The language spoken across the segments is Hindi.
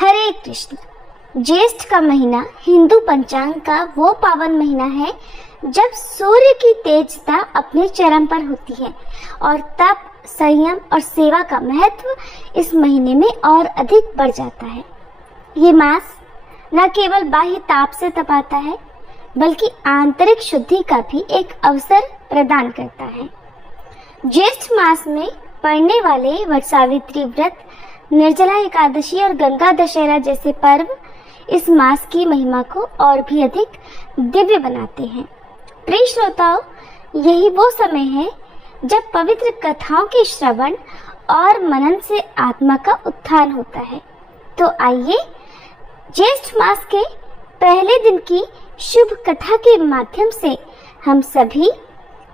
हरे कृष्ण। ज्येष्ठ का महीना हिंदू पंचांग का वो पावन महीना है जब सूर्य की तेजता अपने चरम पर होती है और तप, संयम और सेवा का महत्व इस महीने में और अधिक बढ़ जाता है। ये मास न केवल बाह्य ताप से तपाता है बल्कि आंतरिक शुद्धि का भी एक अवसर प्रदान करता है। ज्येष्ठ मास में पड़ने वाले वट सावित्री व्रत, निर्जला एकादशी और गंगा दशहरा जैसे पर्व इस मास की महिमा को और भी अधिक दिव्य बनाते हैं। प्रिय श्रोताओ, यही वो समय है जब पवित्र कथाओं के श्रवण और मनन से आत्मा का उत्थान होता है। तो आइए ज्येष्ठ मास के पहले दिन की शुभ कथा के माध्यम से हम सभी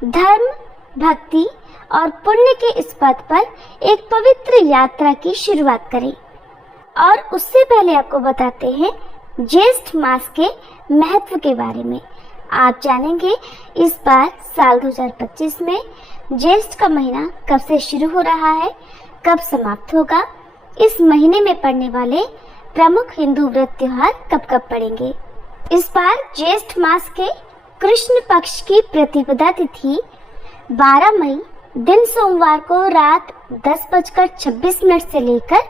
धर्म, भक्ति और पुण्य के इस पथ पर एक पवित्र यात्रा की शुरुआत करें। और उससे पहले आपको बताते हैं ज्येष्ठ मास के महत्व के बारे में। आप जानेंगे इस बार साल 2025 में ज्येष्ठ का महीना कब से शुरू हो रहा है, कब समाप्त होगा, इस महीने में पड़ने वाले प्रमुख हिंदू व्रत त्योहार कब कब पड़ेंगे। इस बार ज्येष्ठ मास के कृष्ण पक्ष की प्रतिपदा तिथि 12 मई दिन सोमवार को रात 10:26 से लेकर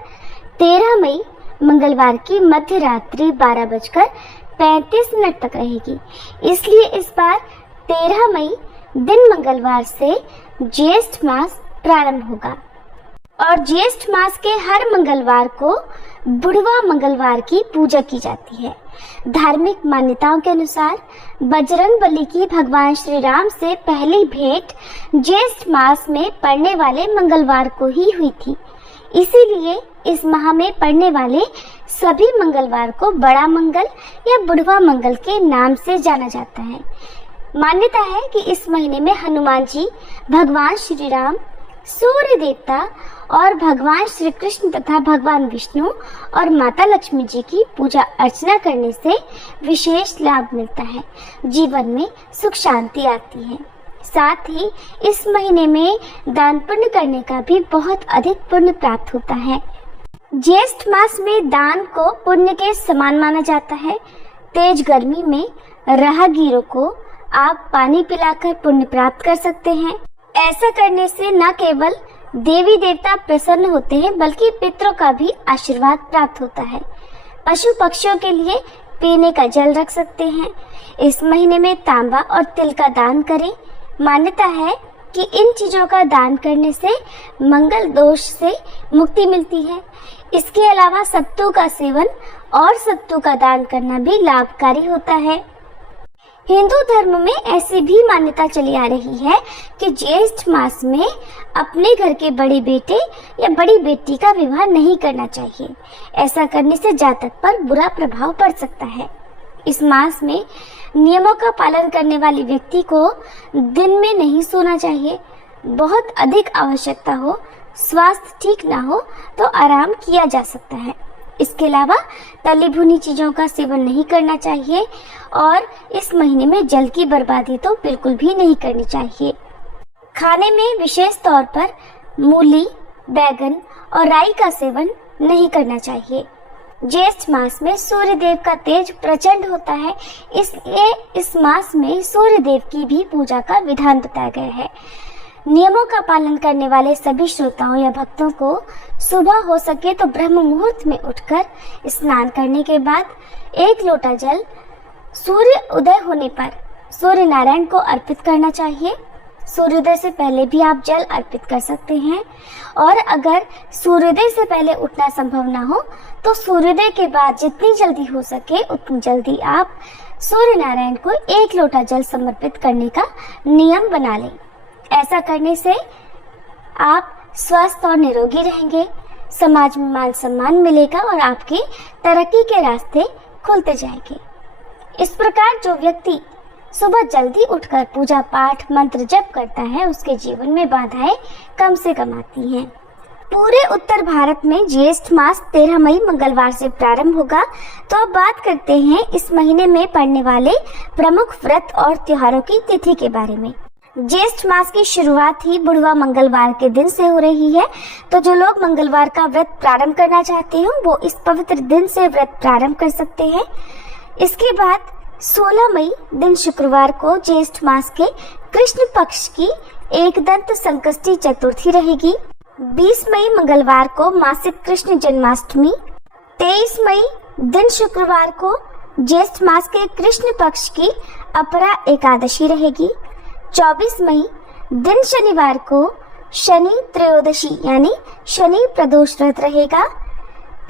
13 मई मंगलवार की मध्य रात्रि 12:35 तक रहेगी। इसलिए इस बार 13 मई दिन मंगलवार से ज्येष्ठ मास प्रारंभ होगा और ज्येष्ठ मास के हर मंगलवार को बुढ़वा मंगलवार की पूजा की जाती है। धार्मिक मान्यताओं के अनुसार बजरंग बली की भगवान श्री राम से पहली भेंट ज्येष्ठ मास में पड़ने वाले मंगलवार को ही हुई थी। इसीलिए इस माह में पड़ने वाले सभी मंगलवार को बड़ा मंगल या बुढ़वा मंगल के नाम से जाना जाता है। मान्यता है कि इस महीने में हनुमान जी, भगवान श्री राम, सूर्य देवता और भगवान श्री कृष्ण तथा भगवान विष्णु और माता लक्ष्मी जी की पूजा अर्चना करने से विशेष लाभ मिलता है, जीवन में सुख शांति आती है। साथ ही इस महीने में दान पुण्य करने का भी बहुत अधिक पुण्य प्राप्त होता है। ज्येष्ठ मास में दान को पुण्य के समान माना जाता है। तेज गर्मी में राहगीरों को आप पानी पिलाकर पुण्य प्राप्त कर सकते हैं। ऐसा करने से न केवल देवी देवता प्रसन्न होते हैं बल्कि पितरों का भी आशीर्वाद प्राप्त होता है। पशु पक्षियों के लिए पीने का जल रख सकते हैं। इस महीने में तांबा और तिल का दान करें। मान्यता है कि इन चीजों का दान करने से मंगल दोष से मुक्ति मिलती है। इसके अलावा सत्तू का सेवन और सत्तू का दान करना भी लाभकारी होता है। हिंदू धर्म में ऐसी भी मान्यता चली आ रही है कि ज्येष्ठ मास में अपने घर के बड़े बेटे या बड़ी बेटी का विवाह नहीं करना चाहिए। ऐसा करने से जातक पर बुरा प्रभाव पड़ सकता है। इस मास में नियमों का पालन करने वाले व्यक्ति को दिन में नहीं सोना चाहिए। बहुत अधिक आवश्यकता हो, स्वास्थ्य ठीक ना हो तो आराम किया जा सकता है। इसके अलावा तली भुनी चीजों का सेवन नहीं करना चाहिए और इस महीने में जल की बर्बादी तो बिल्कुल भी नहीं करनी चाहिए। खाने में विशेष तौर पर मूली, बैगन और राई का सेवन नहीं करना चाहिए। ज्येष्ठ मास में सूर्य देव का तेज प्रचंड होता है, इसलिए इस मास में सूर्य देव की भी पूजा का विधान बताया गया है। नियमों का पालन करने वाले सभी श्रोताओं या भक्तों को सुबह हो सके तो ब्रह्म मुहूर्त में उठकर स्नान करने के बाद 1 लोटा जल सूर्य उदय होने पर सूर्य नारायण को अर्पित करना चाहिए। सूर्योदय से पहले भी आप जल अर्पित कर सकते हैं और अगर सूर्योदय से पहले उठना संभव ना हो तो सूर्योदय के बाद जितनी जल्दी हो सके उतनी जल्दी आप सूर्य नारायण को 1 लोटा जल समर्पित करने का नियम बना लें। ऐसा करने से आप स्वस्थ और निरोगी रहेंगे, समाज में मान सम्मान मिलेगा और आपकी तरक्की के रास्ते खुलते जाएंगे। इस प्रकार जो व्यक्ति सुबह जल्दी उठकर पूजा पाठ मंत्र जप करता है उसके जीवन में बाधाएं कम से कम आती हैं। पूरे उत्तर भारत में ज्येष्ठ मास 13 मई मंगलवार से प्रारंभ होगा। तो अब बात करते हैं इस महीने में पड़ने वाले प्रमुख व्रत और त्योहारों की तिथि के बारे में। ज्येष्ठ मास की शुरुआत ही बुढ़वा मंगलवार के दिन से हो रही है, तो जो लोग मंगलवार का व्रत प्रारंभ करना चाहते हैं वो इस पवित्र दिन से व्रत प्रारंभ कर सकते हैं। इसके बाद 16 मई दिन शुक्रवार को ज्येष्ठ मास के कृष्ण पक्ष की एकदंत संकष्टी चतुर्थी रहेगी। 20 मई मंगलवार को मासिक कृष्ण जन्माष्टमी, 23 मई दिन शुक्रवार को ज्येष्ठ मास के कृष्ण पक्ष की अपरा एकादशी रहेगी। 24 मई दिन शनिवार को शनि त्रयोदशी यानी शनि प्रदोष व्रत रहेगा।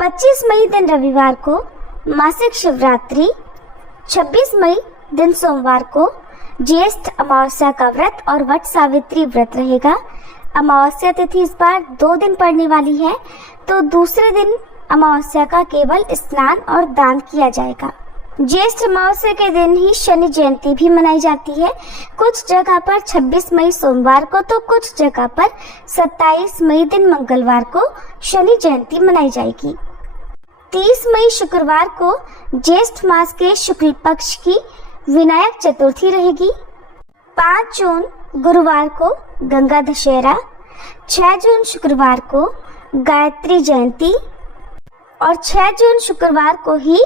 25 मई दिन रविवार को मासिक शिवरात्रि, 26 मई दिन सोमवार को ज्येष्ठ अमावस्या का व्रत और वट सावित्री व्रत रहेगा। अमावस्या तिथि इस बार 2 दिन पड़ने वाली है, तो दूसरे दिन अमावस्या का केवल स्नान और दान किया जाएगा। ज्येष्ठ अमावस्या के दिन ही शनि जयंती भी मनाई जाती है। कुछ जगह पर 26 मई सोमवार को तो कुछ जगह पर 27 मई दिन मंगलवार को शनि जयंती मनाई जाएगी। 30 मई शुक्रवार को ज्येष्ठ मास के शुक्ल पक्ष की विनायक चतुर्थी रहेगी। 5 जून गुरुवार को गंगा दशहरा, 6 जून शुक्रवार को गायत्री जयंती और 6 जून शुक्रवार को ही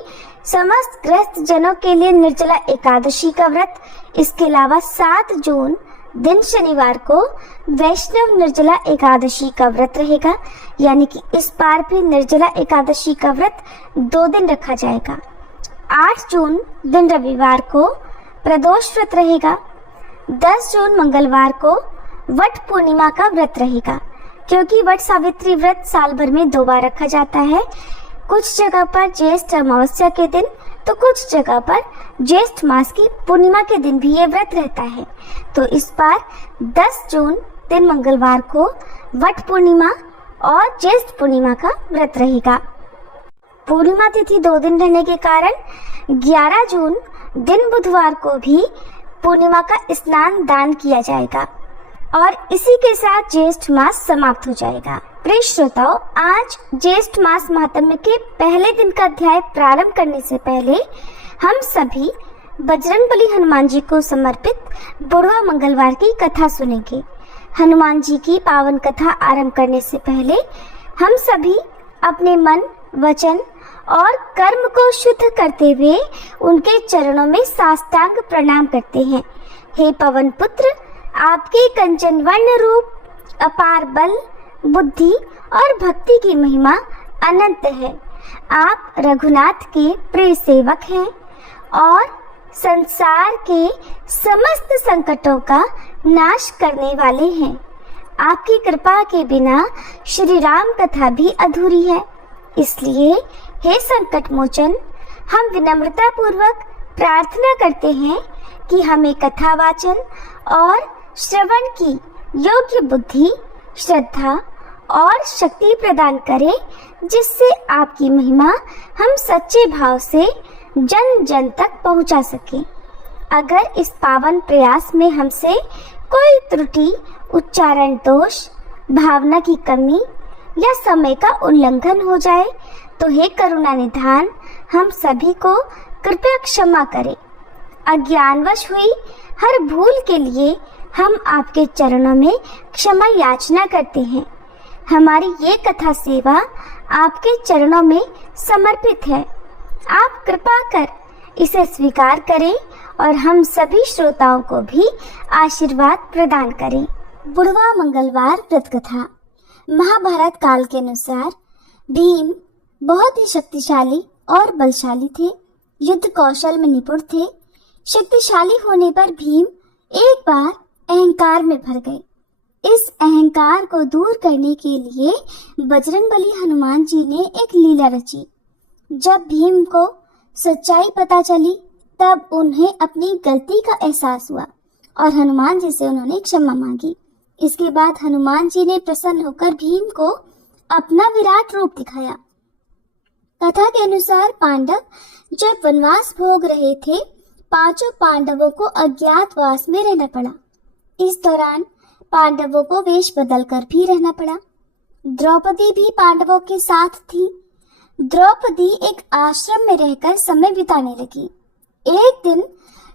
समस्त गृहस्थ जनों के लिए निर्जला एकादशी का व्रत। इसके अलावा 7 जून दिन शनिवार को वैष्णव निर्जला एकादशी का व्रत रहेगा, यानी कि इस बार भी निर्जला एकादशी का व्रत 2 दिन रखा जाएगा। 8 जून दिन रविवार को प्रदोष व्रत रहेगा। 10 जून मंगलवार को वट पूर्णिमा का व्रत रहेगा, क्योंकि वट सावित्री व्रत साल भर में 2 बार रखा जाता है। कुछ जगह पर ज्येष्ठ अमावस्या के दिन तो कुछ जगह पर ज्येष्ठ मास की पूर्णिमा के दिन भी ये व्रत रहता है। तो इस बार 10 जून दिन मंगलवार को वट पूर्णिमा और ज्येष्ठ पूर्णिमा का व्रत रहेगा। पूर्णिमा तिथि 2 दिन रहने के कारण 11 जून दिन बुधवार को भी पूर्णिमा का स्नान दान किया जाएगा और इसी के साथ ज्येष्ठ मास समाप्त हो जाएगा। प्रिय श्रोताओ, आज ज्येष्ठ मास महात्म्य के पहले दिन का अध्याय प्रारंभ करने से पहले हम सभी बजरंगबली हनुमान जी को समर्पित बुढ़वा मंगलवार की कथा सुनेंगे। हनुमान जी की पावन कथा आरंभ करने से पहले हम सभी अपने मन, वचन और कर्म को शुद्ध करते हुए उनके चरणों में साष्टांग प्रणाम करते हैं। हे पवन पुत्र, आपके कंचन वर्ण रूप, अपार बल, बुद्धि और भक्ति की महिमा अनंत है। आप रघुनाथ के प्रिय सेवक हैं और संसार के समस्त संकटों का नाश करने वाले हैं। आपकी कृपा के बिना श्री राम कथा भी अधूरी है। इसलिए हे संकट मोचन, हम विनम्रता पूर्वक प्रार्थना करते हैं कि हमें कथा वाचन और श्रवण की योग्य बुद्धि, श्रद्धा और शक्ति प्रदान करें, जिससे आपकी महिमा हम सच्चे भाव से जन जन तक पहुंचा सकें। अगर इस पावन प्रयास में हमसे कोई त्रुटि, उच्चारण दोष, भावना की कमी या समय का उल्लंघन हो जाए तो हे करुणा निधान, हम सभी को कृपया क्षमा करें। अज्ञानवश हुई हर भूल के लिए हम आपके चरणों में क्षमा याचना करते हैं। हमारी ये कथा सेवा आपके चरणों में समर्पित है। आप कृपा कर इसे स्वीकार करें और हम सभी श्रोताओं को भी आशीर्वाद प्रदान करें। बुढ़वा मंगलवार व्रत कथा। महाभारत काल के अनुसार भीम बहुत ही शक्तिशाली और बलशाली थे। युद्ध कौशल में निपुण थे। शक्तिशाली होने पर भीम एक बार अहंकार में भर गए। इस अहंकार को दूर करने के लिए बजरंगबली हनुमान जी ने एक लीला रची। जब भीम को सच्चाई पता चली तब उन्हें अपनी गलती का एहसास हुआ और हनुमान जी से उन्होंने क्षमा मांगी। इसके बाद हनुमान जी ने प्रसन्न होकर भीम को अपना विराट रूप दिखाया। कथा के अनुसार पांडव जब वनवास भोग रहे थे, 5 पांडवों को अज्ञातवास में रहना पड़ा। इस दौरान पांडवों को वेश बदलकर भी रहना पड़ा। द्रौपदी भी पांडवों के साथ थी। द्रौपदी एक आश्रम में रहकर समय बिताने लगी। एक दिन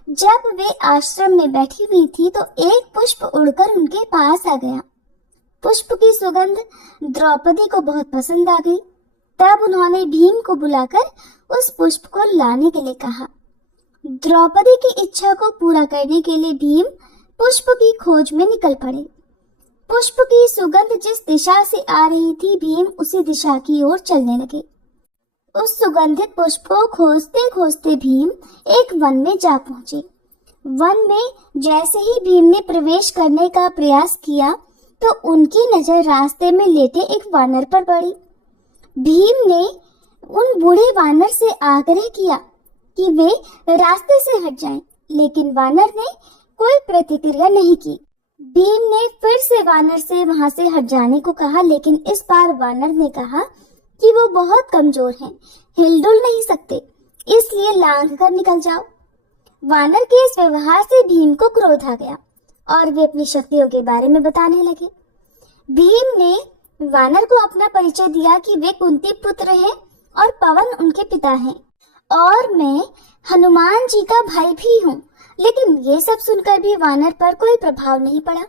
जब वे आश्रम में बैठी हुई थी तो एक पुष्प उड़कर उनके पास आ गया। पुष्प की सुगंध द्रौपदी को बहुत पसंद आ गई। तब उन्होंने भीम को बुलाकर उस पुष्प को लाने के लिए कहा। द्रौपदी की इच्छा को पूरा करने के लिए भीम पुष्प की खोज में निकल पड़े। पुष्प की सुगंध जिस दिशा से आ रही थी, भीम उसी दिशा की ओर चलने लगे। उस सुगंधित पुष्प को खोजते खोजते भीम एक वन में जा पहुंचे। वन में जैसे ही भीम ने प्रवेश करने का प्रयास किया तो उनकी नजर रास्ते में लेटे एक वानर पर पड़ी। भीम ने उन बूढ़े वानर से आग्रह किया कि वे रास्ते से हट जाएं, लेकिन वानर ने कोई प्रतिक्रिया नहीं की। भीम ने फिर से वानर से वहां से हट जाने को कहा, लेकिन इस बार वानर ने कहा कि वो बहुत कमजोर हैं, हिलडुल नहीं सकते, इसलिए लांघ कर निकल जाओ। वानर के इस व्यवहार से भीम को क्रोध आ गया और वे अपनी शक्तियों के बारे में बताने लगे। भीम ने वानर को अपना परिचय दिया कि वे कुंती पुत्र हैं और पवन उनके पिता हैं और मैं हनुमान जी का भाई भी हूँ। लेकिन ये सब सुनकर भी वानर पर कोई प्रभाव नहीं पड़ा।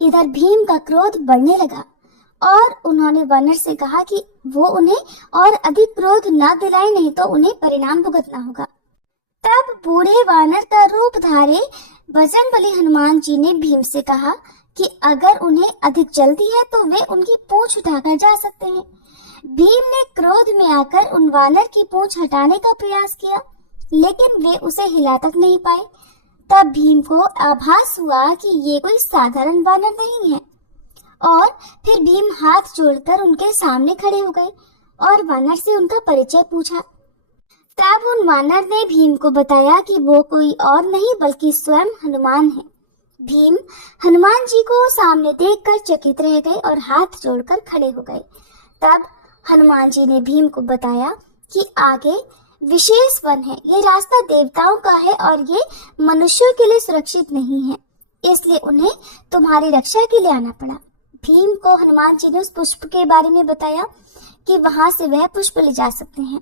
इधर भीम का क्रोध बढ़ने लगा और उन्होंने वानर से कहा कि वो उन्हें और अधिक क्रोध न दिलाए, नहीं तो उन्हें परिणाम भुगतना होगा। तब बूढ़े वानर का रूप धारे बजरंगबली हनुमान जी ने भीम से कहा कि अगर उन्हें अधिक जल्दी है तो वे उनकी पूंछ उठाकर जा सकते हैं। भीम ने क्रोध में आकर उन वानर की पूंछ हटाने का प्रयास किया, लेकिन वे उसे हिला तक नहीं पाए। तब भीम को आभास हुआ कि ये कोई साधारण वानर नहीं है और फिर भीम हाथ जोड़कर उनके सामने खड़े हो गए और वानर से उनका परिचय पूछा। तब उन वानर ने भीम को बताया कि वो कोई और नहीं बल्कि स्वयं हनुमान है। भीम हनुमान जी को सामने देखकर चकित रह गए और हाथ जोड़कर खड़े हो गए। तब हनुमान जी ने भीम को बताया कि आगे विशेष वन है, ये रास्ता देवताओं का है और ये मनुष्यों के लिए सुरक्षित नहीं है, इसलिए उन्हें तुम्हारी रक्षा के लिए आना पड़ा। भीम को हनुमान जी ने उस पुष्प के बारे में बताया कि वहां से वह पुष्प ले जा सकते हैं।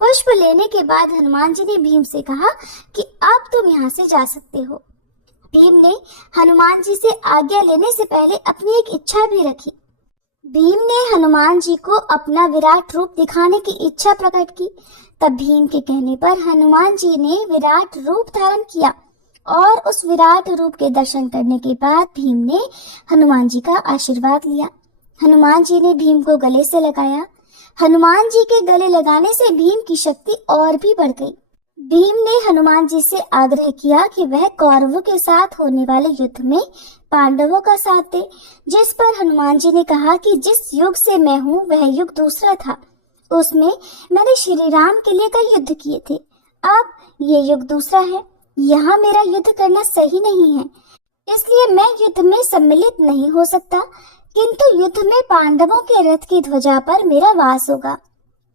पुष्प लेने के बाद हनुमान जी ने भीम से कहा कि अब तुम यहाँ से जा सकते हो। भीम ने हनुमान जी से आज्ञा लेने से पहले अपनी एक इच्छा भी रखी। भीम ने हनुमान जी को अपना विराट रूप दिखाने की इच्छा प्रकट की। तब भीम के कहने पर हनुमान जी ने विराट रूप धारण किया और उस विराट रूप के दर्शन करने के बाद भीम ने हनुमान जी का आशीर्वाद लिया। हनुमान जी ने भीम को गले से लगाया। हनुमान जी के गले लगाने से भीम की शक्ति और भी बढ़ गई। भीम ने हनुमान जी से आग्रह किया कि वह कौरवों के साथ होने वाले युद्ध में पांडवों का साथ दे, जिस पर हनुमान जी ने कहा कि जिस युग से मैं हूँ वह युग दूसरा था, उसमें मैंने श्री राम के लिए कई युद्ध किए थे। अब ये युग दूसरा है, यहाँ मेरा युद्ध करना सही नहीं है, इसलिए मैं युद्ध में सम्मिलित नहीं हो सकता, किंतु युद्ध में पांडवों के रथ की ध्वजा पर मेरा वास होगा।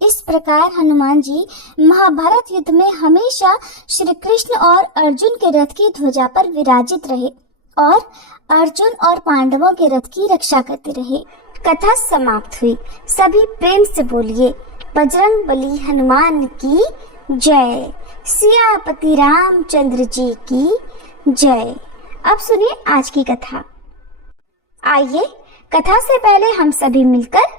इस प्रकार हनुमान जी महाभारत युद्ध में हमेशा श्री कृष्ण और अर्जुन के रथ की ध्वजा पर विराजित रहे और अर्जुन और पांडवों के रथ की रक्षा करते रहे। कथा समाप्त हुई। सभी प्रेम से बोलिए बजरंगबली हनुमान की जय, सियापति रामचंद्र जी की जय। अब सुनिए आज की कथा। आइए कथा से पहले हम सभी मिलकर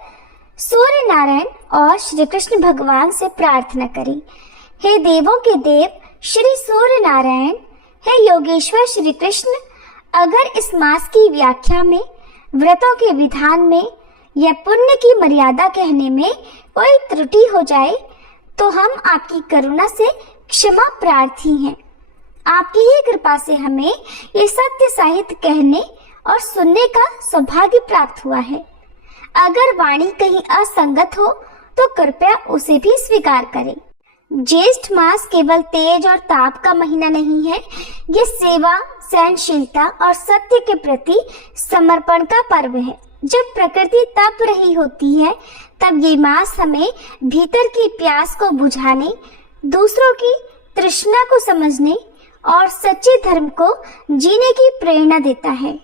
सूर्य नारायण और श्री कृष्ण भगवान से प्रार्थना करें। हे देवों के देव श्री सूर्य नारायण, हे योगेश्वर श्री कृष्ण, अगर इस मास की व्याख्या में, व्रतों के विधान में या पुण्य की मर्यादा कहने में कोई त्रुटि हो जाए तो हम आपकी करुणा से क्षमा प्रार्थी हैं। आपकी ही कृपा से हमें ये सत्य साहित्य कहने और सुनने का सौभाग्य प्राप्त हुआ है। अगर वाणी कहीं असंगत हो तो कृपया उसे भी स्वीकार करें। ज्येष्ठ मास केवल तेज और ताप का महीना नहीं है, ये सेवा, सहनशीलता और सत्य के प्रति समर्पण का पर्व है। जब प्रकृति तप रही होती है तब ये मास हमें भीतर की प्यास को बुझाने, दूसरों की तृष्णा को समझने और सच्चे धर्म को जीने की प्रेरणा देता है।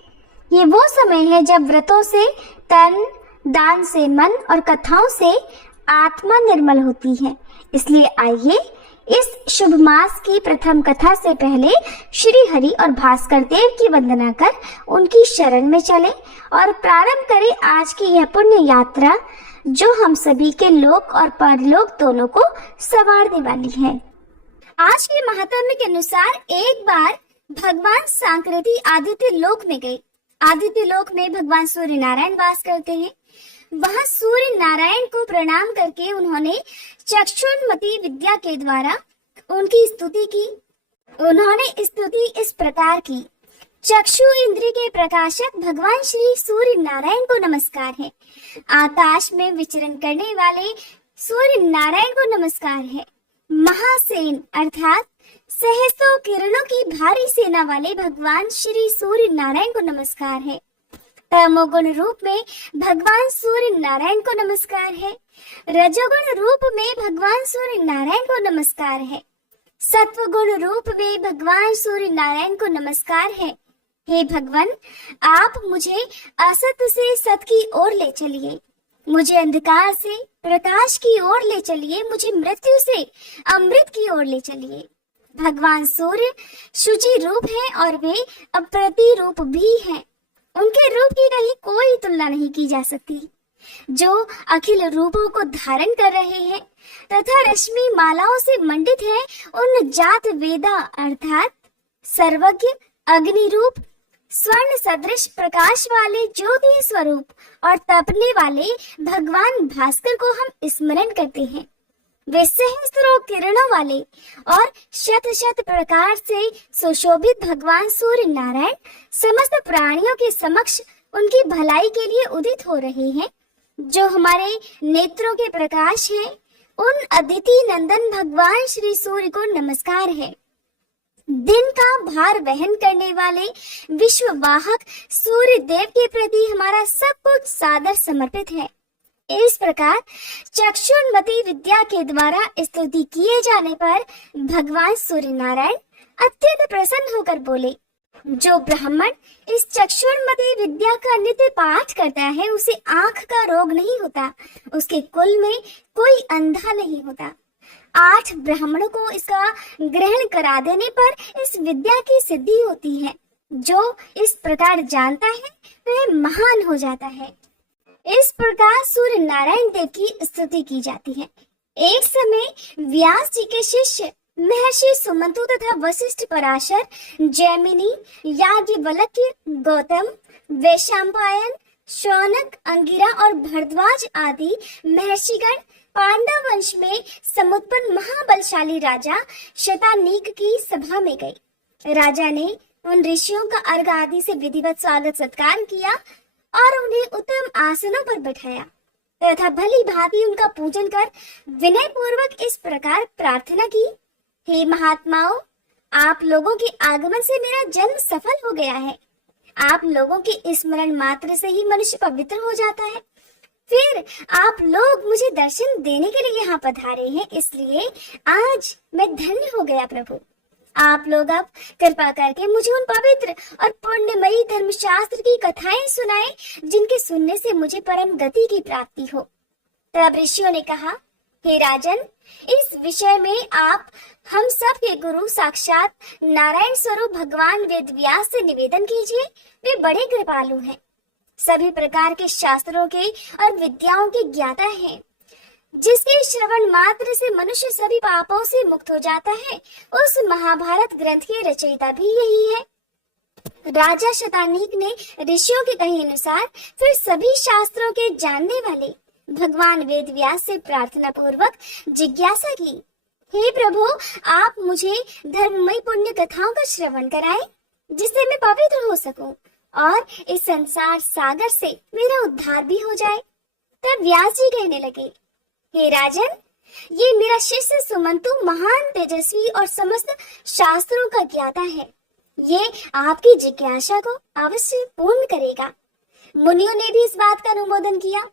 ये वो समय है जब व्रतों से तन, दान से मन और कथाओं से आत्मा निर्मल होती है। इसलिए आइए इस शुभ मास की प्रथम कथा से पहले श्री हरि और भास्कर देव की वंदना कर उनकी शरण में चले और प्रारंभ करें आज की यह पुण्य यात्रा जो हम सभी के लोक और परलोक दोनों को संवारने वाली है। आज के महात्म्य के अनुसार एक बार भगवान सांकृति आदित्य लोक में गए। आदित्य लोक में भगवान सूर्य नारायण वास करते हैं। वहां सूर्य नारायण को प्रणाम करके उन्होंने चक्षुर्मति विद्या के द्वारा उनकी स्तुति की। उन्होंने स्तुति इस प्रकार की, चक्षु इंद्रिय के प्रकाशक भगवान श्री सूर्य नारायण को नमस्कार है। आकाश में विचरण करने वाले सूर्य नारायण को नमस्कार है। महासेन अर्थात सहस्त्रों किरणों की भारी सेना वाले भगवान श्री सूर्य नारायण को नमस्कार है। तमोगुण रूप में भगवान सूर्य नारायण को नमस्कार है। रजोगुण रूप में भगवान सूर्य नारायण को नमस्कार है। सत्वगुण रूप में भगवान सूर्य नारायण को नमस्कार है। हे भगवान, आप मुझे असत से सत की ओर ले चलिए, मुझे अंधकार से प्रकाश की ओर ले चलिए, मुझे मृत्यु से अमृत की ओर ले चलिए। भगवान सूर्य शुचि रूप है और वे अप्रतिरूप भी हैं। उनके रूप की कहीं कोई तुलना नहीं की जा सकती। जो अखिल रूपों को धारण कर रहे हैं तथा रश्मि मालाओं से मंडित हैं, उन जात वेदा अर्थात सर्वज्ञ, अग्नि रूप, स्वर्ण सदृश प्रकाश वाले ज्योति स्वरूप और तपने वाले भगवान भास्कर को हम स्मरण करते हैं। वे सहस्त्रों किरणों वाले और शत शत प्रकार से सुशोभित भगवान सूर्य नारायण समस्त प्राणियों के समक्ष उनकी भलाई के लिए उदित हो रहे हैं। जो हमारे नेत्रों के प्रकाश हैं, उन अदिति नंदन भगवान श्री सूर्य को नमस्कार है। दिन का भार वहन करने वाले विश्ववाहक सूर्य देव के प्रति हमारा सब कुछ सादर समर्पित है। इस प्रकार चक्षुर्मति विद्या के द्वारा स्तुति किए जाने पर भगवान सूर्य नारायण अत्यंत प्रसन्न होकर बोले, जो ब्राह्मण इस चक्षुर्मति विद्या का नित्य पाठ करता है उसे आंख का रोग नहीं होता, उसके कुल में कोई अंधा नहीं होता। 8 ब्राह्मणों को इसका ग्रहण करा देने पर इस विद्या की सिद्धि होती है। जो इस प्रकार जानता है वह महान हो जाता है। इस प्रकार सूर्य नारायण देव की स्तुति की जाती है। एक समय व्यास जी के शिष्य महर्षि सुमंतु तथा वशिष्ठ, पराशर, जैमिनी, याज्ञवल्क्य, गौतम, वैशंपायन, शौनक, अंगिरा और भरद्वाज आदि महर्षिगण पांडव वंश में समुत्पन्न महाबलशाली राजा शतानीक की सभा में गए। राजा ने उन ऋषियों का अर्घ आदि से विधिवत स्वागत सत्कार किया और उन्हें उत्तम आसनों पर बैठाया तथा भली भांति उनका पूजन कर विनय पूर्वक इस प्रकार प्रार्थना की, हे महात्माओं, आप लोगों के आगमन से मेरा जन्म सफल हो गया है। आप लोगों के स्मरण मात्र से ही मनुष्य पवित्र हो जाता है। फिर आप लोग मुझे दर्शन देने के लिए यहाँ पधारे हैं, इसलिए आज मैं धन्य हो गया प्रभु। आप लोग अब कृपा करके मुझे उन पवित्र और पुण्यमयी धर्मशास्त्र की कथाएं सुनाएं, जिनके सुनने से मुझे परम गति की प्राप्ति हो। तब ऋषियों ने कहा, हे राजन, इस विषय में आप हम सब के गुरु साक्षात नारायण स्वरूप भगवान वेदव्यास से निवेदन कीजिए। वे बड़े कृपालु हैं, सभी प्रकार के शास्त्रों के और विद्याओं के ज्ञाता हैं। जिसके श्रवण मात्र से मनुष्य सभी पापों से मुक्त हो जाता है, उस महाभारत ग्रंथ के रचयिता भी यही है। राजा शतानीक ने ऋषियों के कहे अनुसार फिर सभी शास्त्रों के जानने वाले भगवान वेदव्यास से प्रार्थना पूर्वक जिज्ञासा की, हे प्रभु, आप मुझे धर्ममय पुण्य कथाओं का श्रवण कराएं, जिससे मैं पवित्र हो सकूं और इस संसार सागर से मेरा उद्धार भी हो जाए। तब व्यास जी कहने लगे, हे राजन, ये मेरा शिष्य सुमंतु महान तेजस्वी और समस्त शास्त्रों का ज्ञाता है। ये आपकी जिज्ञासा को अवश्य पूर्ण करेगा। मुनियों ने भी इस बात का अनुमोदन किया।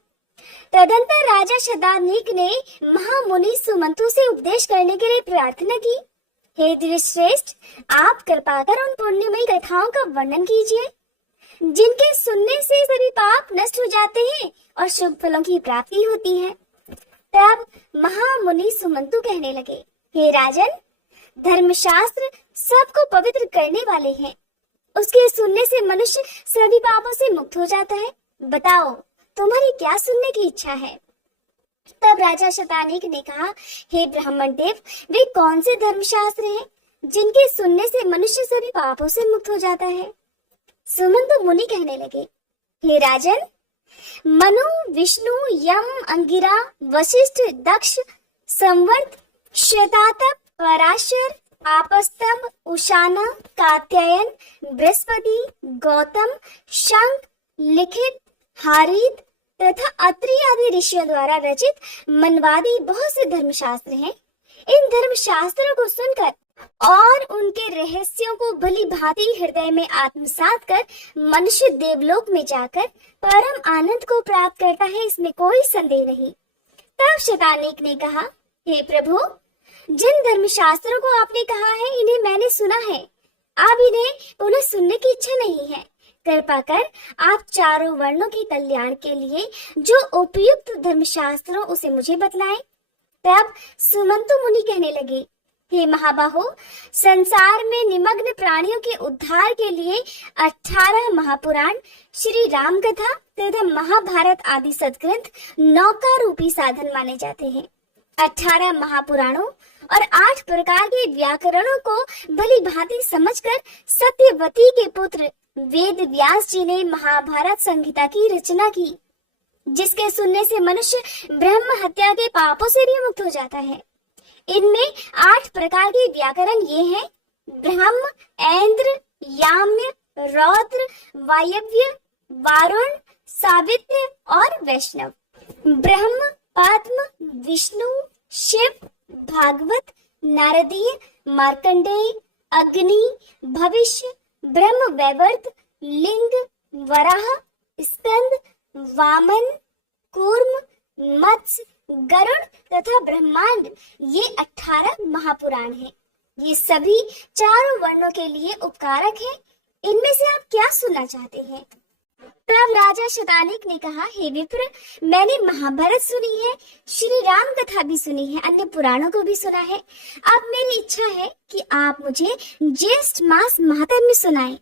तदंतर राजा शतानीक ने महामुनि सुमंतु से उपदेश करने के लिए प्रार्थना की, हे द्विजश्रेष्ठ, आप कृपा कर उन पुण्यमयी कथाओं का वर्णन कीजिए, जिनके सुनने से सभी पाप नष्ट हो जाते हैं और शुभ फलों की प्राप्ति होती है। तब महामुनि सुमंतु कहने लगे, हे राजन, धर्मशास्त्र सबको पवित्र करने वाले हैं। उसके सुनने से मनुष्य सभी पापों से मुक्त हो जाता है। बताओ, तुम्हारी क्या सुनने की इच्छा है? तब राजा शतानीक ने कहा, हे ब्राह्मण देव, वे कौन से धर्मशास्त्र हैं जिनके सुनने से मनुष्य सभी पापों से मुक्त हो जाता है? सुमंतु मुनि कहने लगे, हे राजन, मनु, विष्णु, यम, अंगिरा, वशिष्ठ, दक्ष, संवर्त, श्वेतातप, पराशर, आपस्तंभ, उशाना, कात्यायन, बृहस्पति, गौतम, शंख, लिखित, हारीत तथा अत्रि आदि ऋषियों द्वारा रचित मनवादी बहुत से धर्मशास्त्र हैं। इन धर्मशास्त्रों को सुनकर और उनके रहस्यों को भली भांति हृदय में आत्मसात कर मनुष्य देवलोक में जाकर परम आनंद को प्राप्त करता है, इसमें कोई संदेह नहीं। तब शतानीक ने कहा, हे प्रभु, जिन धर्मशास्त्रों को आपने कहा है, इन्हें मैंने सुना है। अब इन्हें पुनः सुनने की इच्छा नहीं है। कृपा कर आप चारों वर्णों के कल्याण के लिए जो उपयुक्त धर्मशास्त्रों उसे मुझे बतलाएं। तब सुमंतु मुनि कहने लगे, हे महाबाहो, संसार में निमग्न प्राणियों के उद्धार के लिए 18 महापुराण, श्री राम कथा तथा महाभारत आदि सद्ग्रंथ नौका रूपी साधन माने जाते हैं। 18 महापुराणों और 8 प्रकार के व्याकरणों को भली भांति समझकर सत्यवती के पुत्र वेद व्यास जी ने महाभारत संहिता की रचना की, जिसके सुनने से मनुष्य ब्रह्म हत्या के पापों से भी मुक्त हो जाता है। इनमें 8 प्रकार के व्याकरण ये हैं: ब्रह्म, ऐन्द्र, याम्य, रौद्र, वायव्य, वारुण, सावित्र और वैष्णव। ब्रह्म, पद्म, विष्णु, शिव, भागवत, नारदीय, मार्कंडेय, अग्नि, भविष्य, ब्रह्म वैवर्त, लिंग, वराह, स्कंद, वामन, कूर्म, मत्स्य, गरुड़ तथा ब्रह्मांड, ये 18 महापुराण हैं। ये सभी चारों वर्णों के लिए उपकारक हैं। इनमें से आप क्या सुनना चाहते हैं? तब राजा शतानीक ने कहा, हे विप्र, मैंने महाभारत सुनी है, श्री राम कथा भी सुनी है, अन्य पुराणों को भी सुना है। अब मेरी इच्छा है कि आप मुझे ज्येष्ठ मास महात्म्य सुनाएं।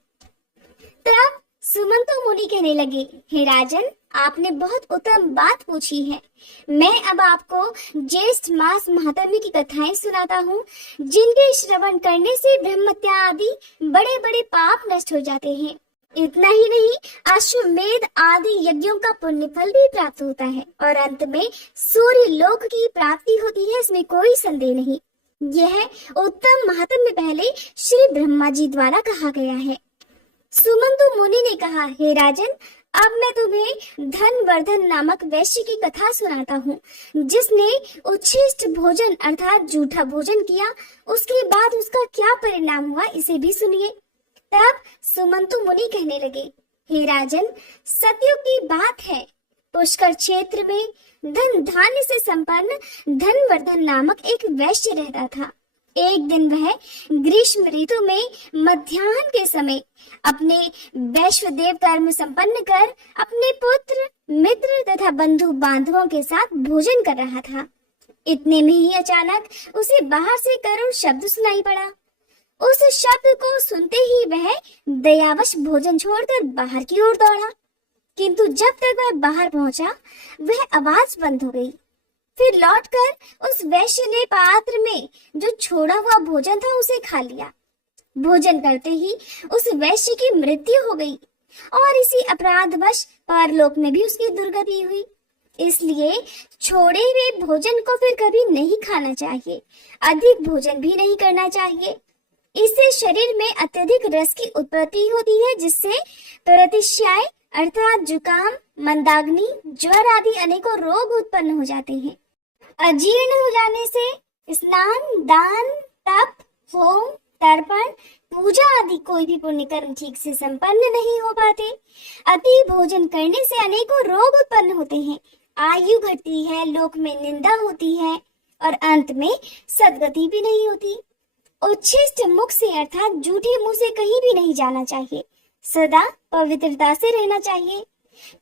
तब सुमंतु मुनि कहने लगे, हे राजन, आपने बहुत उत्तम बात पूछी है। मैं अब आपको ज्येष्ठ मास महात्म्य की कथाएं सुनाता हूँ, जिनके श्रवण करने से ब्रह्मत्या आदि बड़े बड़े पाप नष्ट हो जाते हैं। इतना ही नहीं, अश्वमेध आदि यज्ञों का पुण्य फल भी प्राप्त होता है और अंत में सूर्य लोक की प्राप्ति होती है, इसमें कोई संदेह नहीं। यह उत्तम महात्म्य पहले श्री ब्रह्मा जी द्वारा कहा गया है। सुमंतु मुनि ने कहा, हे राजन, अब मैं तुम्हें धनवर्धन नामक वैश्य की कथा सुनाता हूँ, जिसने उच्छिष्ट भोजन अर्थात जूठा भोजन किया। उसके बाद उसका क्या परिणाम हुआ, इसे भी सुनिए। तब सुमंतु मुनि कहने लगे, हे राजन, सतयुग की बात है। पुष्कर क्षेत्र में धन धान्य से संपन्न धनवर्धन नामक एक वैश्य रहता था। एक दिन वह ग्रीष्म ऋतु में मध्याह्न के समय अपने वैश्वदेव कर्म संपन्न कर अपने पुत्र, मित्र तथा बंधु बांधवों के साथ भोजन कर रहा था। इतने में ही अचानक उसे बाहर से करुण शब्द सुनाई पड़ा। उस शब्द को सुनते ही वह दयावश भोजन छोड़कर बाहर की ओर दौड़ा, किंतु जब तक वह बाहर पहुंचा, वह आवाज बंद हो गई। फिर लौटकर उस वैश्य ने पात्र में जो छोड़ा हुआ भोजन था उसे खा लिया। भोजन करते ही उस वैश्य की मृत्यु हो गई और इसी अपराधवश परलोक में भी उसकी दुर्गति हुई। इसलिए छोड़े हुए भोजन को फिर कभी नहीं खाना चाहिए, अधिक भोजन भी नहीं करना चाहिए। इससे शरीर में अत्यधिक रस की उत्पत्ति होती है, जिससे प्रतिश्याय अर्थात जुकाम, मंदाग्नि, ज्वर आदि अनेकों रोग उत्पन्न हो जाते हैं। अजीर्ण हो जाने से स्नान, दान, तप, होम, तर्पण, पूजा आदि कोई भी पुण्य कर्म ठीक से संपन्न नहीं हो पाते। अति भोजन करने से अनेकों रोग उत्पन्न होते हैं, आयु घटती है, लोक में निंदा होती है और अंत में सद्गति भी नहीं होती। उच्छिष्ट मुख से अर्थात जूठे मुंह से कहीं भी नहीं जाना चाहिए। सदा पवित्रता से रहना चाहिए।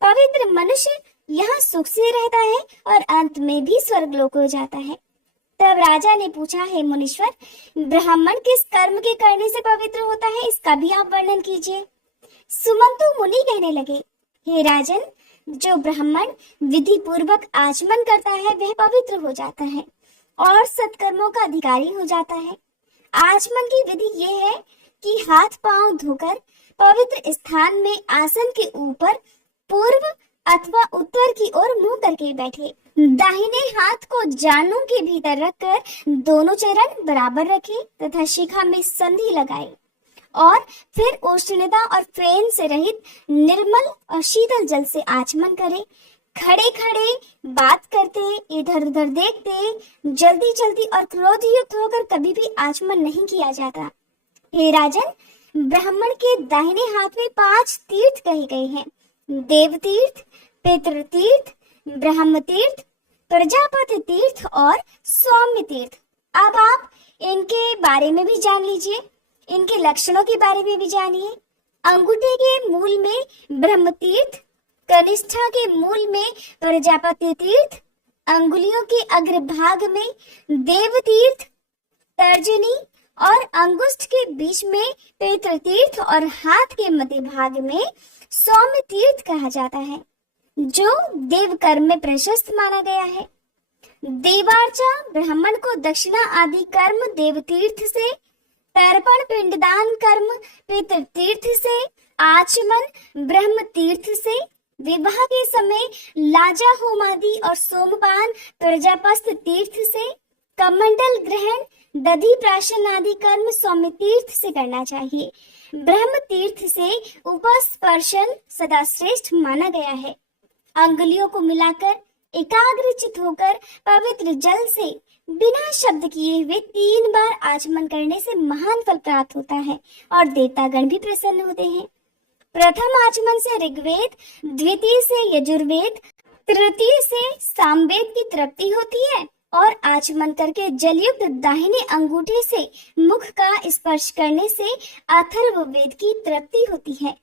पवित्र मनुष्य यहाँ सुख से रहता है और अंत में भी स्वर्गलोक हो जाता है। तब राजा ने पूछा, हे मुनीश्वर, ब्राह्मण किस कर्म के करने से पवित्र होता है, इसका भी आप वर्णन कीजिए। सुमंतु मुनि कहने लगे, हे राजन, जो ब्राह्मण विधि पूर्वक आचमन करता है वह पवित्र हो जाता है और सत्कर्मों का अधिकारी हो जाता है। आचमन की विधि ये है कि हाथ पांव धोकर पवित्र स्थान में आसन के ऊपर पूर्व अथवा उत्तर की ओर मुंह करके बैठे। दाहिने हाथ को जानुं के भीतर रखकर दोनों चरण बराबर रखे तथा शिखा में संधि लगाए और फिर उष्णता और फेन से रहित निर्मल और शीतल जल से आचमन करे। खड़े खड़े बात करते, इधर उधर देखते, जल्दी जल्दी और क्रोधयुक्त होकर कभी भी आचमन नहीं किया जाता। हे राजन, ब्राह्मण के दाहिने हाथ में 5 तीर्थ कहे गए हैं, देव तीर्थ, पितृ तीर्थ, ब्रह्म तीर्थ, प्रजापति तीर्थ और सौम्य तीर्थ। अब आप इनके बारे में भी जान लीजिए, इनके लक्षणों के बारे में भी जानिए। अंगूठे के मूल में ब्रह्म तीर्थ, कनिष्ठा के मूल में प्रजापति तीर्थ, अंगुलियों के अग्रभाग में देव तीर्थ, तर्जनी और अंगुष्ठ के बीच में पितृ तीर्थ और हाथ के मध्य भाग में सौम्य तीर्थ कहा जाता है, जो देव कर्म में प्रशस्त माना गया है। देवार्चा ब्राह्मण को दक्षिणा आदि कर्म देव तीर्थ से, तर्पण पिंडदान कर्म पितृ तीर्थ से, आचमन ब्रह्म तीर्थ से, विवाह के समय लाजा होम आदि और सोमपान प्रजापस्थ तीर्थ से, कमंडल ग्रहण दधि प्राशन आदि कर्म सौम्य तीर्थ से करना चाहिए। ब्रह्म तीर्थ से उपस्पर्शन सदा श्रेष्ठ माना गया है। अंगुलियों को मिलाकर एकाग्रचित होकर पवित्र जल से बिना शब्द किए हुए 3 बार आचमन करने से महान फल प्राप्त होता है और देवतागण भी प्रसन्न होते हैं। प्रथम आचमन से ऋग्वेद, द्वितीय से यजुर्वेद, तृतीय से सामवेद की तृप्ति होती है और आचमन करके जलयुक्त दाहिने अंगूठे से मुख का स्पर्श करने से अथर्ववेद की तृप्ति होती है।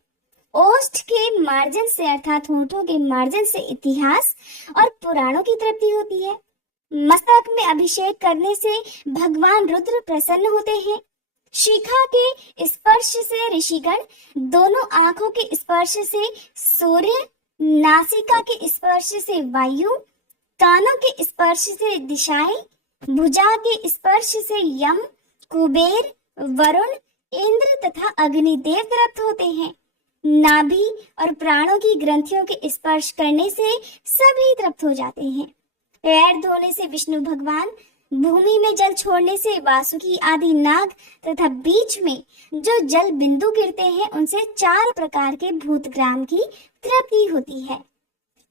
ओष्ठ के मार्जन से अर्थात होठों के मार्जन से इतिहास और पुराणों की तृप्ति होती है। मस्तक में अभिषेक करने से भगवान रुद्र प्रसन्न होते हैं। शिखा के स्पर्श से ऋषिगण, दोनों आंखों के स्पर्श से सूर्य, नासिका के स्पर्श से वायु, कानों के स्पर्श से दिशाएं, भुजा के स्पर्श से यम, कुबेर, वरुण, इंद्र तथा अग्निदेव तृप्त होते हैं। नाभि और प्राणों की ग्रंथियों के स्पर्श करने से सभी तृप्त हो जाते हैं। पैर धोने से विष्णु भगवान, भूमि में जल छोड़ने से वासुकी आदि नाग तथा बीच में जो जल बिंदु गिरते हैं उनसे 4 प्रकार के भूतग्राम की तृप्ति होती है।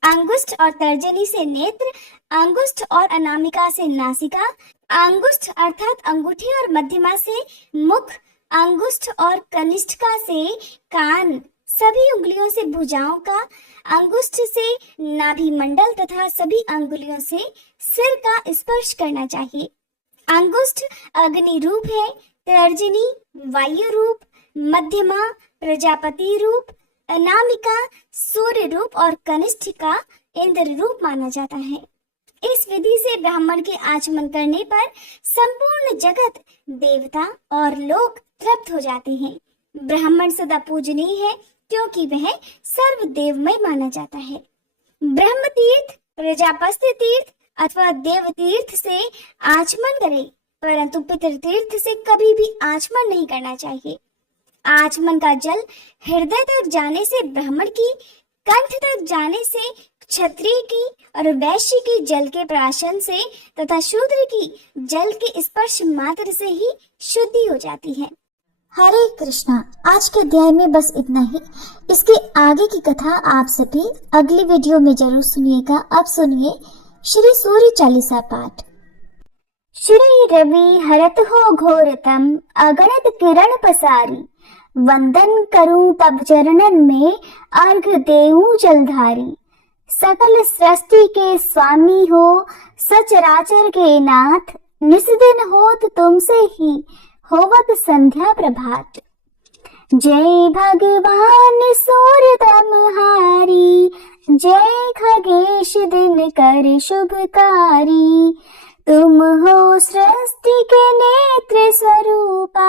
अंगुष्ठ और तर्जनी से नेत्र, अंगुष्ठ और अनामिका से नासिका, अंगुष्ठ अर्थात अंगूठे और मध्यमा से मुख, अंगुष्ठ और कनिष्ठिका से कान, सभी उंगलियों से भुजाओं का, अंगुष्ठ से नाभि मंडल तथा सभी अंगुलियों से सिर का स्पर्श करना चाहिए। अंगुष्ठ अग्नि रूप है, तर्जनी वायु रूप, मध्यमा प्रजापति रूप, अनामिका सूर्य रूप और कनिष्ठिका इंद्र रूप माना जाता है। इस विधि से ब्राह्मण के आचमन करने पर संपूर्ण जगत, देवता और लोग तृप्त हो जाते हैं। ब्राह्मण सदा पूजनीय है क्योंकि वह सर्वदेवमय माना जाता है। ब्रह्म तीर्थ, प्रजापस्थ तीर्थ अथवा देव तीर्थ से आचमन करे, परंतु पितृ तीर्थ से कभी भी आचमन नहीं करना चाहिए। आचमन का जल हृदय तक जाने से ब्राह्मण की, कंठ तक जाने से क्षत्रिय की और वैश्य की जल के प्राशन से तथा शूद्र की जल के स्पर्श मात्र से ही शुद्धि हो जाती है। हरे कृष्णा। आज के अध्याय में बस इतना ही। इसके आगे की कथा आप सभी अगली वीडियो में जरूर सुनिएगा। अब सुनिए श्री सूर्य चालीसा पाठ। श्री रवि हरत हो घोरतम, अगणित किरण पसारी, वंदन करूं तब चरणन में, अर्घ देऊं जलधारी। सकल सृष्टि के स्वामी हो, सचराचर के नाथ, निस्दिन होत तुमसे ही, होवत संध्या प्रभात। जय भगवान सूर्य तमहारी, जय खगेश दिनकर शुभकारी, तुम हो सृष्टि के नेत्र स्वरूपा,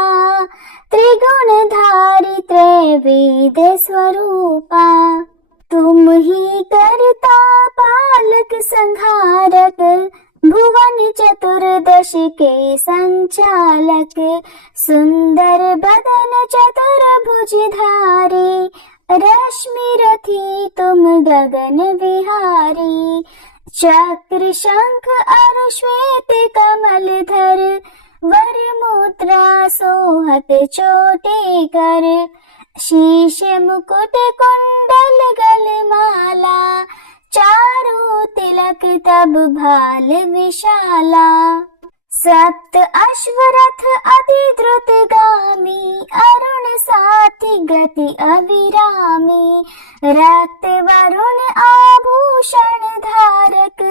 त्रिगुणधारी त्रैवेद स्वरूपा। तुम ही करता पालक संहारक, भुवन चतुर्दश के संचालक, सुंदर बदन चतुर्भुजधारी, रश्मि रथी तुम गगन विहारी। चक्र शंख अरु श्वेत कमल धर, वर मुद्रा सोहत चोटे कर, शीश मुकुट कुंडल गलमाला, चारों तिलक तब भाल विशाला। सप्त अश्वरथ अति द्रुत गामी, अरुण साथी गति अविरामी, रक्त वरुण आभूषण धारक,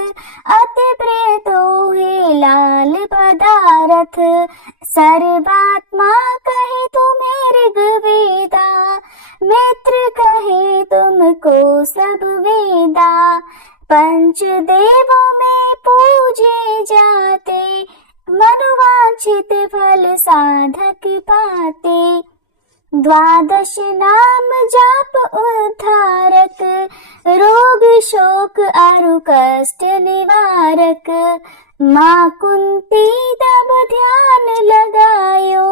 अति प्रिय तोहे लाल पदारथ। सर्वात्मा कहे तुम्हें ऋग्वेदा, मित्र कहे तुमको सब वेदा। पंचदेवों में पूजे जाते, मनोवांछित फल साधक पाते। द्वादश नाम जाप उद्धारक, रोग शोक अरु कष्ट निवारक। माँ कुंती तब ध्यान लगायो,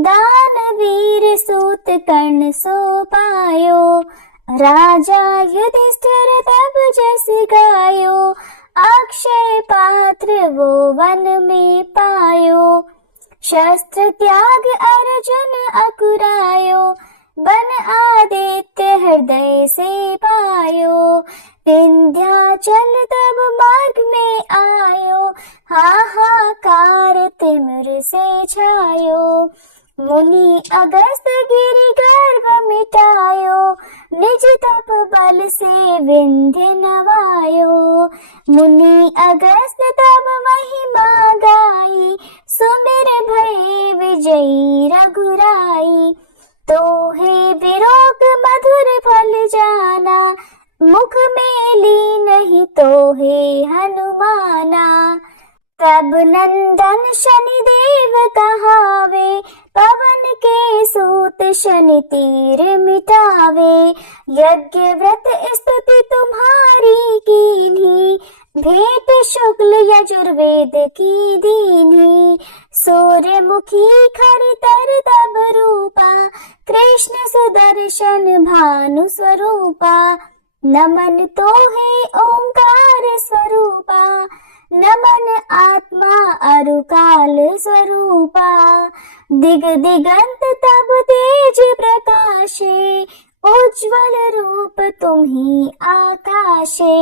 दानवीर सूत कर्ण सो पायो। राजा युधिष्ठिर तब जस गायो, अक्षय पात्र वो वन में पायो। शस्त्र त्याग अर्जुन अकुरायो, बन आदित्य हृदय से पायो। विंध्याचल तब मार्ग में आयो, हाहाकार तिमिर से छायो। मुनि अगस्त गिरि गर्व मिटायो, निज तप बल से विंध्य नवायो। मुनि अगस्त तब महिमा गाई, सुमिर भये विजयी रघुराई। तो हे विरोग मधुर फल जाना, मुख में ली नहीं तो हे हनुमाना। तब नंदन शनि देव कहावे, पवन के सूत शनि तीर मिटावे। यज्ञ व्रत स्तुति तुम्हारी कीन्ही, भेंट शुक्ल यजुर्वेद की दीन्ही। सूर्यमुखी खरितर तब रूपा, कृष्ण सुदर्शन भानु स्वरूपा। नमन तो है ओंकार स्वरूपा, नमन आत्मा अरु काल स्वरूपा। दिग दिगंत तब तेज प्रकाशे, उज्ज्वल रूप तुम्ही आकाशे।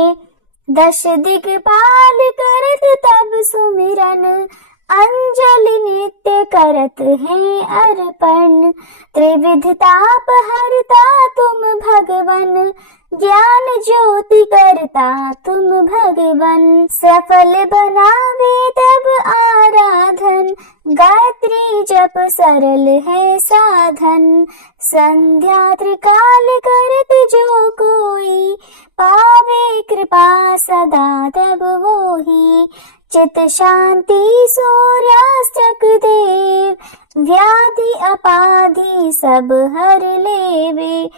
दश दिगपाल करत तब सुमिरन, अंजलि नित्य करत है अर्पण। त्रिविध ताप हरता तुम भगवन, ज्ञान ज्योति करता तुम भगवन। सफल बनावे तब आराधन, गायत्री जप सरल है साधन। संध्या त्रिकाल करत जो कोई, पावे कृपा सदा तब वोही। चित शांति सूर्यास्तक देव, व्याधि अपाधि सब हर लेवे।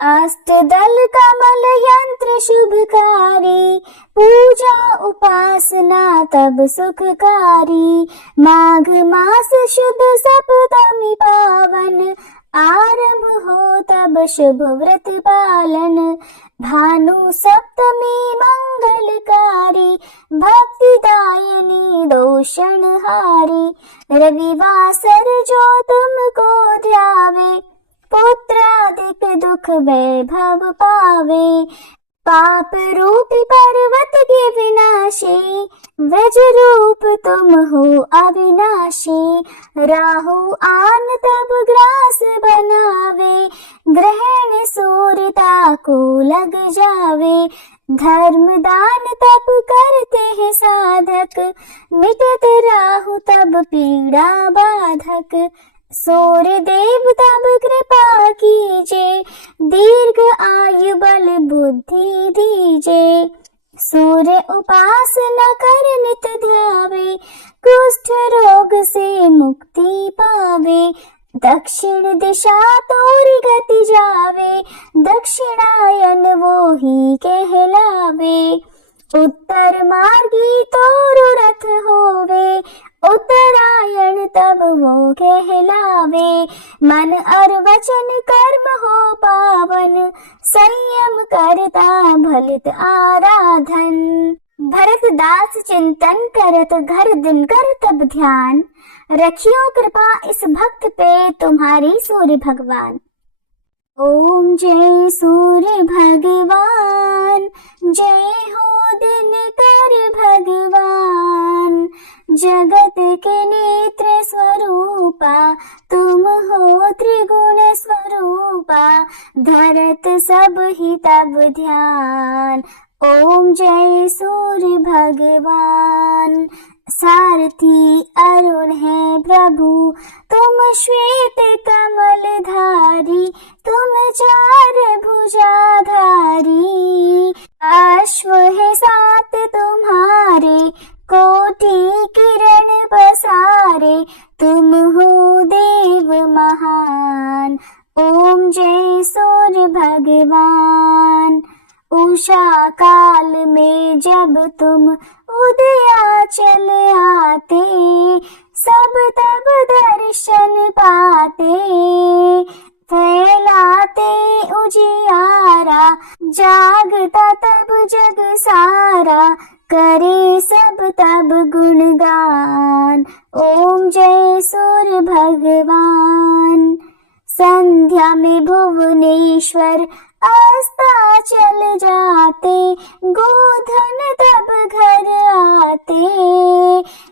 अष्टदल कमल यंत्र शुभकारी, पूजा उपासना तब सुखकारी। माघ मास शुद्ध सप्तमी पावन, आरंभ हो तब शुभ व्रत पालन। भानु सप्तमी मंगलकारी, भक्तिदायिनी दोषणहारी। रविवासर जो तुमको ध्यावे, पुत्रादिक दुख वैभव पावे। पाप रूपी पर्वत के विनाशी, व्रज रूप तुम हो अविनाशी। राहु आन तब ग्रास बनावे, ग्रहण सूर्यता को लग जावे। धर्म दान तब करते हैं साधक, मिटत राहु तब पीड़ा बाधक। सूर्य देव तब कृपा कीजे, दीर्घ आयु बल बुद्धि दीजे। सूर्य उपासना कर नित ध्यावे, कुष्ठ रोग से मुक्ति पावे। दक्षिण दिशा तोरी गति जावे, दक्षिणायन वो ही कहलावे। उत्तर मार्गी तोरु रथ होवे, उत्तरायण तब वो कहलावे। मन और वचन कर्म हो पावन, संयम करता भलित आराधन। भरत दास चिंतन करत घर दिन कर तब ध्यान, रखियो कृपा इस भक्त पे तुम्हारी सूर्य भगवान। ओम जय सूर्य भगवान, जय हो दिनकर भगवान। जगत के नेत्र स्वरूपा, तुम हो त्रिगुण स्वरूपा, धरत सब ही तब ध्यान। ओम जय सूर्य भगवान। सारथी अरुण है प्रभु, तुम श्वेत कमल धारी, तुम चार भुजाधारी। अश्व है सात तुम्हारे, कोटि किरण पसारे, तुम हो देव महान। ओम जय सूर्य भगवान। उषा काल में जब तुम उदयाचल आते, सब तब दर्शन पाते। फैलाते उजियारा, जागता तब जग सारा, करे सब तब गुणगान। ओम जय सूर्य भगवान। संध्या में भुवनेश्वर अस्ताचल जाते, गोधन तब घर आते।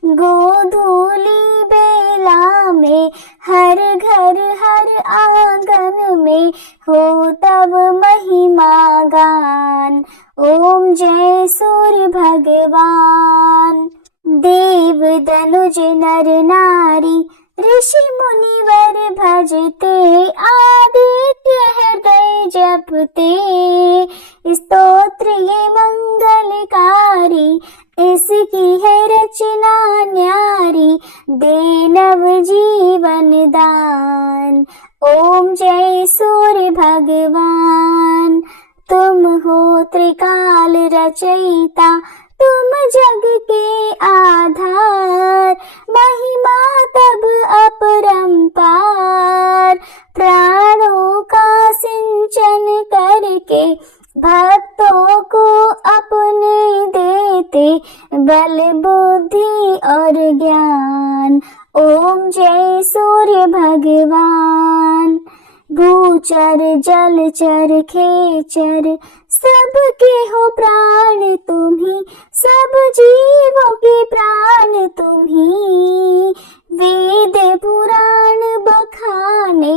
गोधूली बेला में हर घर हर आंगन में, हो तब महिमा गान। ओम जय सूर्य भगवान। देव दनुज नर नारी, ऋषि मुनिवर भजते, आदित्य हृदय जपते। स्तोत्र ये मंगलकारी, इसकी है रचना न्यारी, दे नव जीवन दान। ओम जय सूर्य भगवान। तुम हो त्रिकाल रचयिता, तुम जग के आधार, महिमा तब अपरंपार। प्राणों का सिंचन करके, भक्तों को अपने देते, बल बुद्धि और ज्ञान। ओम जय सूर्य भगवान। भूचर जलचर खेचर, सबके हो प्राण तुम्ही, सब जीवों के प्राण तुम्ही। वेद पुराण बखाने,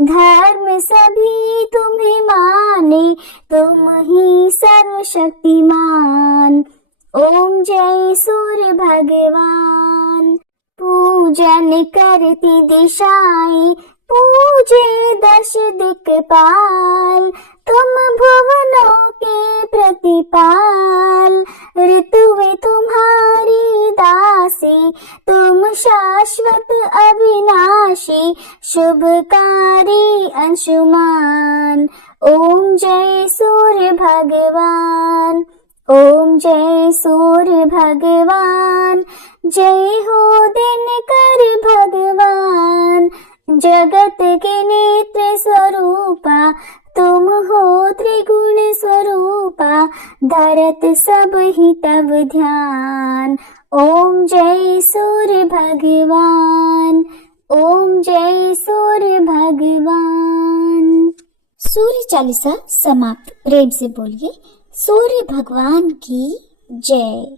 धर्म सभी तुम्हें माने, तुम ही सर्वशक्तिमान। ओम जय सूर्य भगवान। पूजन करती दिशाएं, पूजे दश दिक्पाल, तुम भुवनों के प्रतिपाल। ऋतुएं तुम्हारी दासी, तुम शाश्वत अविनाशी, शुभकारी अंशुमान। ओम जय सूर्य भगवान। ओम जय सूर्य भगवान। जय हो दिनकर भगवान। जगत के नेत्र स्वरूपा, तुम हो त्रिगुण स्वरूपा, धरत सब ही तब ध्यान। ओम जय सूर्य भगवान। ओम जय सूर्य भगवान। सूर्य चालीसा समाप्त। प्रेम से बोलिए सूर्य भगवान की जय।